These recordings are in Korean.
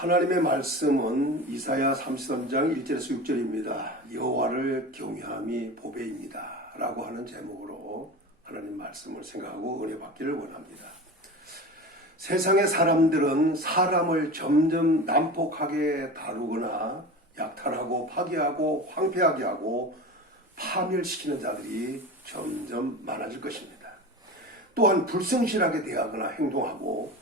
하나님의 말씀은 이사야 33장 1절에서 6절입니다. 여호와를 경외함이 보배입니다 라고 하는 제목으로 하나님 말씀을 생각하고 은혜 받기를 원합니다. 세상의 사람들은 사람을 점점 난폭하게 다루거나 약탈하고 파괴하고 황폐하게 하고 파멸시키는 자들이 점점 많아질 것입니다. 또한 불성실하게 대하거나 행동하고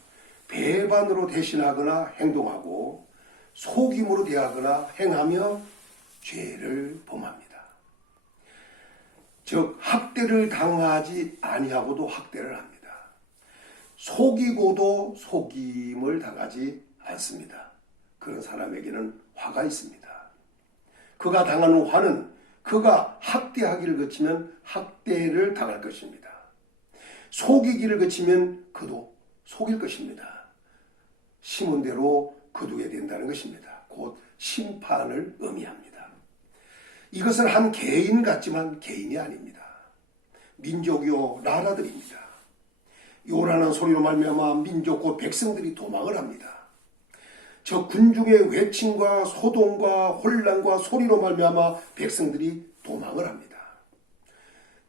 배반으로 대신하거나 행동하고 속임으로 대하거나 행하며 죄를 범합니다. 즉 학대를 당하지 아니하고도 학대를 합니다. 속이고도 속임을 당하지 않습니다. 그런 사람에게는 화가 있습니다. 그가 당하는 화는 그가 학대하기를 거치면 학대를 당할 것입니다. 속이기를 거치면 그도 속일 것입니다. 심은 대로 거두게 된다는 것입니다. 곧 심판을 의미합니다. 이것은 한 개인 같지만 개인이 아닙니다. 민족이요 나라들입니다. 요란한 소리로 말미암아 민족 곧 백성들이 도망을 합니다. 저 군중의 외침과 소동과 혼란과 소리로 말미암아 백성들이 도망을 합니다.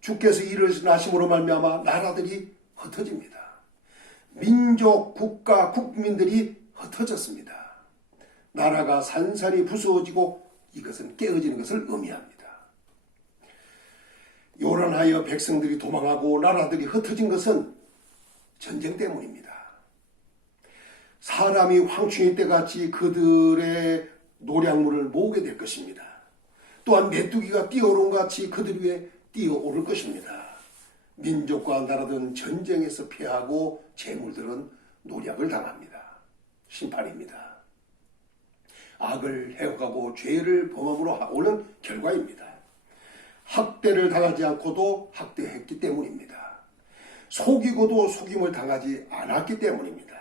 주께서 일어나심으로 말미암아 나라들이 흩어집니다. 민족, 국가, 국민들이 흩어졌습니다. 나라가 산산이 부수어지고 이것은 깨어지는 것을 의미합니다. 요란하여 백성들이 도망하고 나라들이 흩어진 것은 전쟁 때문입니다. 사람이 황충이 때같이 그들의 노량물을 모으게 될 것입니다. 또한 메뚜기가 뛰어오른 같이 그들 위에 뛰어오를 것입니다. 민족과 나라들은 전쟁에서 패하고 재물들은 노략을 당합니다. 심판입니다. 악을 해오가고 죄를 범함으로 오는 결과입니다. 학대를 당하지 않고도 학대했기 때문입니다. 속이고도 속임을 당하지 않았기 때문입니다.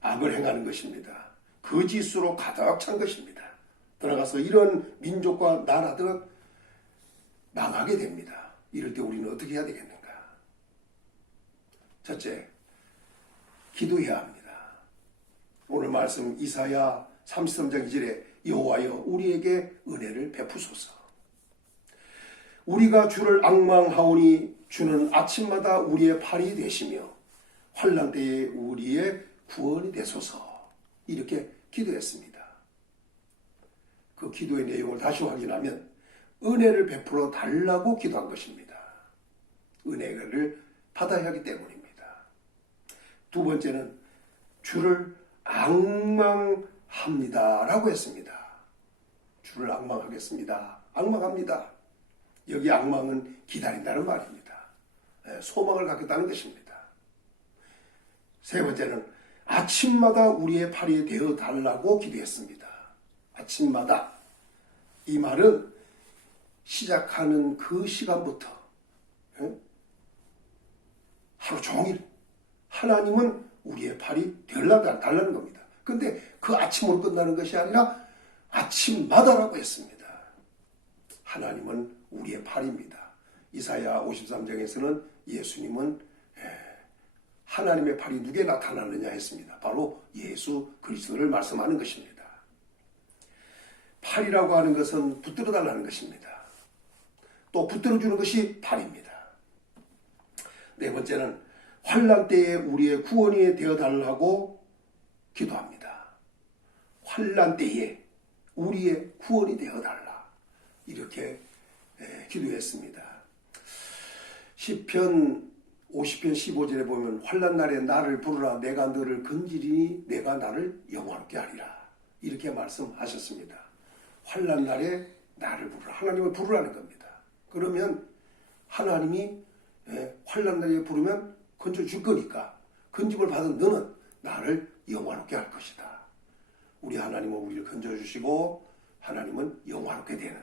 악을 행하는 것입니다. 거짓으로 가득 찬 것입니다. 들어가서 이런 민족과 나라들은 망하게 됩니다. 이럴 때 우리는 어떻게 해야 되겠는가? 첫째, 기도해야 합니다. 오늘 말씀 이사야 33장 2절에 여호와여 우리에게 은혜를 베푸소서. 우리가 주를 앙망하오니 주는 아침마다 우리의 팔이 되시며 환난 때에 우리의 구원이 되소서. 이렇게 기도했습니다. 그 기도의 내용을 다시 확인하면 은혜를 베풀어 달라고 기도한 것입니다. 은혜를 받아야 하기 때문입니다. 두 번째는 주를 앙망합니다 라고 했습니다. 주를 앙망하겠습니다. 앙망합니다. 여기 앙망은 기다린다는 말입니다. 소망을 갖겠다는 것입니다. 세 번째는 아침마다 우리의 팔이 되어 달라고 기도했습니다. 아침마다. 이 말은 시작하는 그 시간부터 하루 종일 하나님은 우리의 팔이 달라는 겁니다. 근데 그 아침으로 끝나는 것이 아니라 아침마다라고 했습니다. 하나님은 우리의 팔입니다. 이사야 53장에서는 예수님은 하나님의 팔이 누구에 나타나느냐 했습니다. 바로 예수 그리스도를 말씀하는 것입니다. 팔이라고 하는 것은 붙들어 달라는 것입니다. 또 붙들어 주는 것이 팔입니다. 네 번째는 환난 때에 우리의 구원이 되어 달라고 기도합니다. 환난 때에 우리의 구원이 되어 달라. 이렇게 기도했습니다. 시편 50편 15절에 보면 환난 날에 나를 부르라 내가 너를 건지리니 내가 나를 영화롭게 하리라. 이렇게 말씀하셨습니다. 환난 날에 나를 부르라. 하나님을 부르라는 겁니다. 그러면 하나님이 환난 날에 부르면 건져줄 거니까 건짐을 받은 너는 나를 영화롭게 할 것이다. 우리 하나님은 우리를 건져주시고 하나님은 영화롭게 되는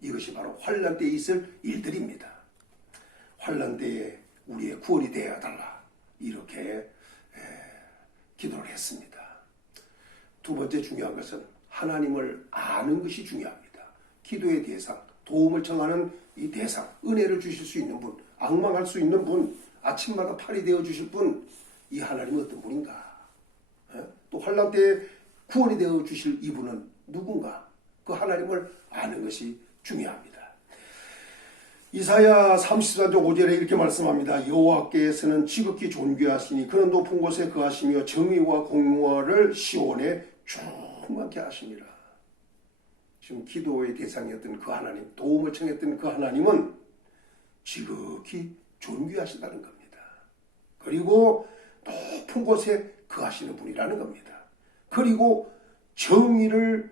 이것이 바로 환난 때에 있을 일들입니다. 환난 때에 우리의 구원이 되어야 달라. 이렇게 기도를 했습니다. 두 번째 중요한 것은 하나님을 아는 것이 중요합니다. 기도의 대상, 도움을 청하는 이 대상, 은혜를 주실 수 있는 분, 앙망할 수 있는 분, 아침마다 팔이 되어 주실 분, 이 하나님은 어떤 분인가? 또 환난 때에 구원이 되어 주실 이분은 누군가? 그 하나님을 아는 것이 중요합니다. 이사야 34장 5절에 이렇게 말씀합니다. 여호와께서는 지극히 존귀하시니 그는 높은 곳에 거하시며 정의와 공의를 시온에 충만케 하시니라. 지금 기도의 대상이었던 그 하나님, 도움을 청했던 그 하나님은 지극히 존귀하시다는 겁니다. 그리고 높은 곳에 거하시는 분이라는 겁니다. 그리고 정의를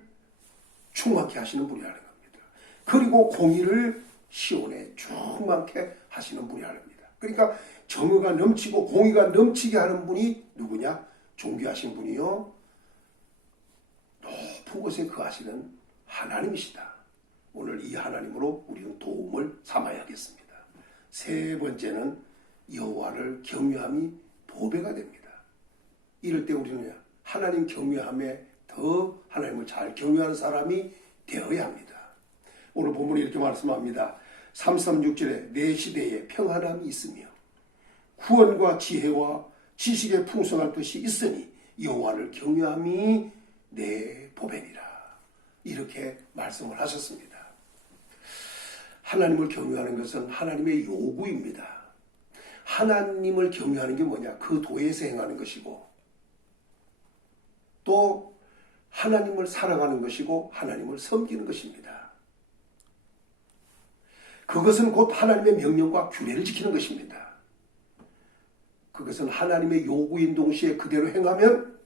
충만케 하시는 분이라는 겁니다. 그리고 공의를 시온에 충만케 하시는 분이라는 겁니다. 그러니까 정의가 넘치고 공의가 넘치게 하는 분이 누구냐? 존귀하신 분이요, 높은 곳에 거하시는 하나님이시다. 오늘 이 하나님으로 우리는 도움을 삼아야겠습니다. 세 번째는 여호와를 경외함이 보배가 됩니다. 이럴 때 우리는 하나님 경외함에 더 하나님을 잘 경외하는 사람이 되어야 합니다. 오늘 본문에 이렇게 말씀합니다. 336절에 내 시대에 평안함이 있으며 구원과 지혜와 지식의 풍성할 것이 있으니 여호와를 경외함이 내 보배니라. 이렇게 말씀을 하셨습니다. 하나님을 경외하는 것은 하나님의 요구입니다. 하나님을 경외하는 게 뭐냐? 그 도에서 행하는 것이고 또 하나님을 사랑하는 것이고 하나님을 섬기는 것입니다. 그것은 곧 하나님의 명령과 규례를 지키는 것입니다. 그것은 하나님의 요구인 동시에 그대로 행하면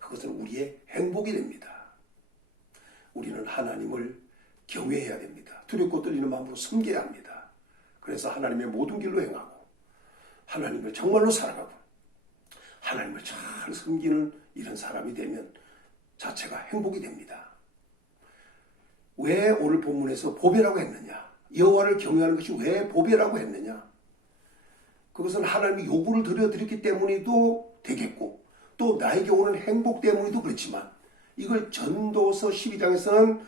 그것은 우리의 행복이 됩니다. 우리는 하나님을 경외해야 됩니다. 두렵고 떨리는 마음으로 섬겨야 합니다. 그래서 하나님의 모든 길로 행하고 하나님을 정말로 사랑하고 하나님을 잘 섬기는 이런 사람이 되면 자체가 행복이 됩니다. 왜 오늘 본문에서 보배라고 했느냐? 여호와를 경외하는 것이 왜 보배라고 했느냐? 그것은 하나님이 요구를 드렸기 때문에도 되겠고 또 나에게 오는 행복 때문에도 그렇지만 이걸 전도서 12장에서는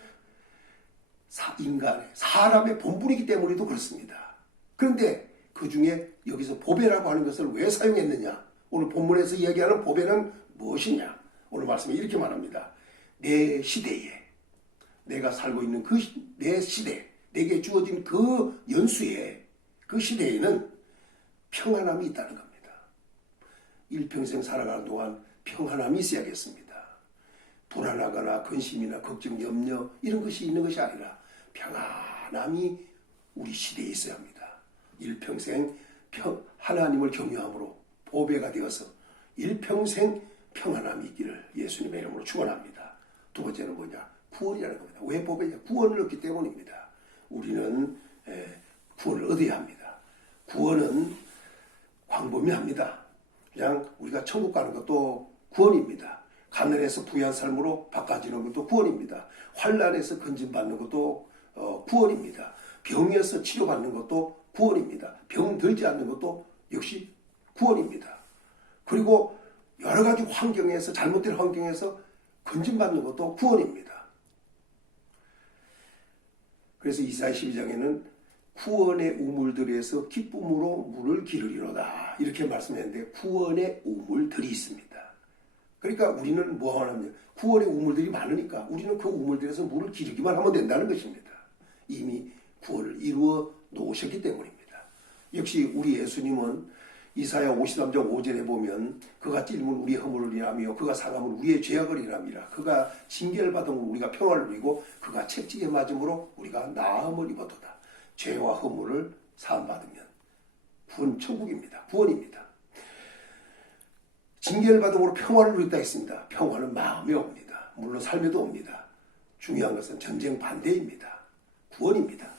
인간의 사람의 본분이기 때문에도 그렇습니다. 그런데 그 중에 여기서 보배라고 하는 것을 왜 사용했느냐? 오늘 본문에서 이야기하는 보배는 무엇이냐? 오늘 말씀에 이렇게 말합니다. 내 시대에 내가 살고 있는 내 시대, 내게 주어진 그 연수에 그 시대에는 평안함이 있다는 겁니다. 일평생 살아가는 동안 평안함이 있어야겠습니다. 불안하거나 근심이나 걱정, 염려 이런 것이 있는 것이 아니라 평안함이 우리 시대에 있어야 합니다. 일평생 하나님을 경외함으로 보배가 되어서 일평생 평안함이 있기를 예수님의 이름으로 축원합니다. 두 번째는 뭐냐? 구원이라는 겁니다. 왜 보배냐? 구원을 얻기 때문입니다. 우리는 구원을 얻어야 합니다. 구원은 광범위합니다. 그냥 우리가 천국 가는 것도 구원입니다. 가난에서 부유한 삶으로 바꿔지는 것도 구원입니다. 환난에서 건진받는 것도 구원입니다. 병에서 치료받는 것도 구원입니다. 병 들지 않는 것도 역시 구원입니다. 그리고 여러 가지 환경에서 잘못된 환경에서 건진받는 것도 구원입니다. 그래서 이사야 12장에는 구원의 우물들에서 기쁨으로 물을 기르리로다 이렇게 말씀했는데 구원의 우물들이 있습니다. 그러니까 우리는 뭐 하냐면 구원의 우물들이 많으니까 우리는 그 우물들에서 물을 기르기만 하면 된다는 것입니다. 이미 구원을 이루어 놓으셨기 때문입니다. 역시 우리 예수님은 이사야 53장 5절에 보면 그가 찔림은 우리 허물을 인하며 그가 상함은 우리의 죄악을 인함이라. 그가 징계를 받음으로 우리가 평화를 누리고 그가 채찍에 맞음으로 우리가 나음을 입었도다. 죄와 허물을 사함받으면 구원 천국입니다. 구원입니다. 징계를 받음으로 평화를 누렸다 했습니다. 평화는 마음에 옵니다. 물론 삶에도 옵니다. 중요한 것은 전쟁 반대입니다. 구원입니다.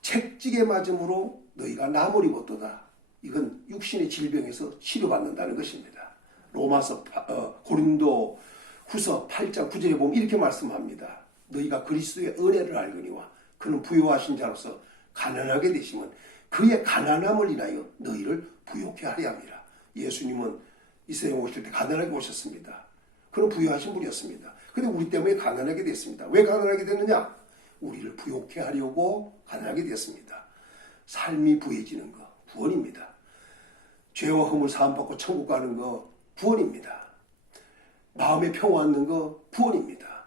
책찍에 맞음으로 너희가 나음을 입었도다. 이건 육신의 질병에서 치료받는다는 것입니다. 로마서 고린도 후서 8장 9절에 보면 이렇게 말씀합니다. 너희가 그리스도의 은혜를 알거니와 그는 부요하신 자로서 가난하게 되시면 그의 가난함을 인하여 너희를 부요케 하려 함이라. 예수님은 이 세상에 오실 때 가난하게 오셨습니다. 그는 부요하신 분이었습니다. 그런데 우리 때문에 가난하게 됐습니다. 왜 가난하게 됐느냐? 우리를 부요케 하려고 가난하게 됐습니다. 삶이 부해지는 거 구원입니다. 죄와 허물 사함받고 천국 가는 거 구원입니다. 마음의 평화 얻는 거 구원입니다.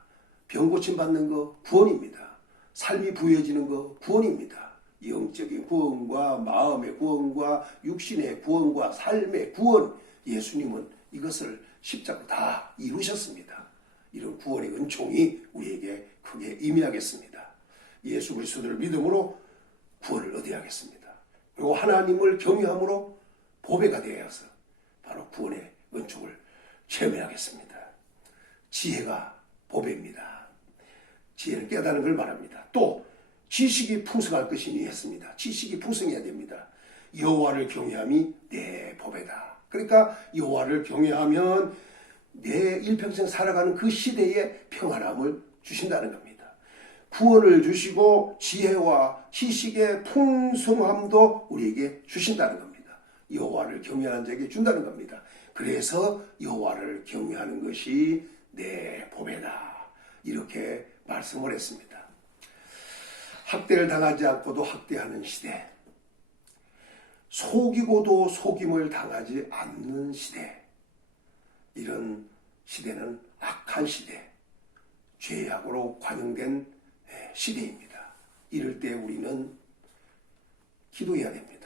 병 고침 받는 거 구원입니다. 삶이 부유해지는 거 구원입니다. 영적인 구원과 마음의 구원과 육신의 구원과 삶의 구원, 예수님은 이것을 십자가로 다 이루셨습니다. 이런 구원의 은총이 우리에게 크게 임해야겠습니다. 예수 그리스도를 믿음으로 구원을 얻어야겠습니다. 그리고 하나님을 경외함으로 보배가 되어서 바로 구원의 은총을 체험해야겠습니다. 지혜가 보배입니다. 지혜를 깨닫는 걸 말합니다. 또 지식이 풍성할 것이니 했습니다. 지식이 풍성해야 됩니다. 여호와를 경외함이 내 보배다. 그러니까 여호와를 경외하면 내 일평생 살아가는 그 시대에 평안함을 주신다는 겁니다. 구원을 주시고 지혜와 지식의 풍성함도 우리에게 주신다는 겁니다. 여호와를 경외하는 자에게 준다는 겁니다. 그래서 여호와를 경외하는 것이 내 보배다. 이렇게 말씀을 했습니다. 학대를 당하지 않고도 학대하는 시대, 속이고도 속임을 당하지 않는 시대, 이런 시대는 악한 시대, 죄악으로 관영된 시대입니다. 이럴 때 우리는 기도해야 됩니다.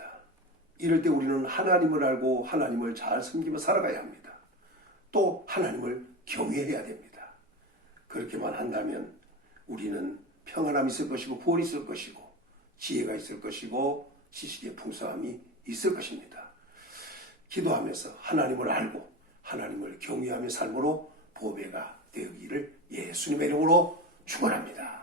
이럴 때 우리는 하나님을 알고 하나님을 잘 섬기며 살아가야 합니다. 또 하나님을 경외해야 됩니다. 그렇게만 한다면 우리는 평안함이 있을 것이고 구원이 있을 것이고 지혜가 있을 것이고 지식의 풍성함이 있을 것입니다. 기도하면서 하나님을 알고 하나님을 경외하며 삶으로 보배가 되기를 예수님의 이름으로 축원합니다.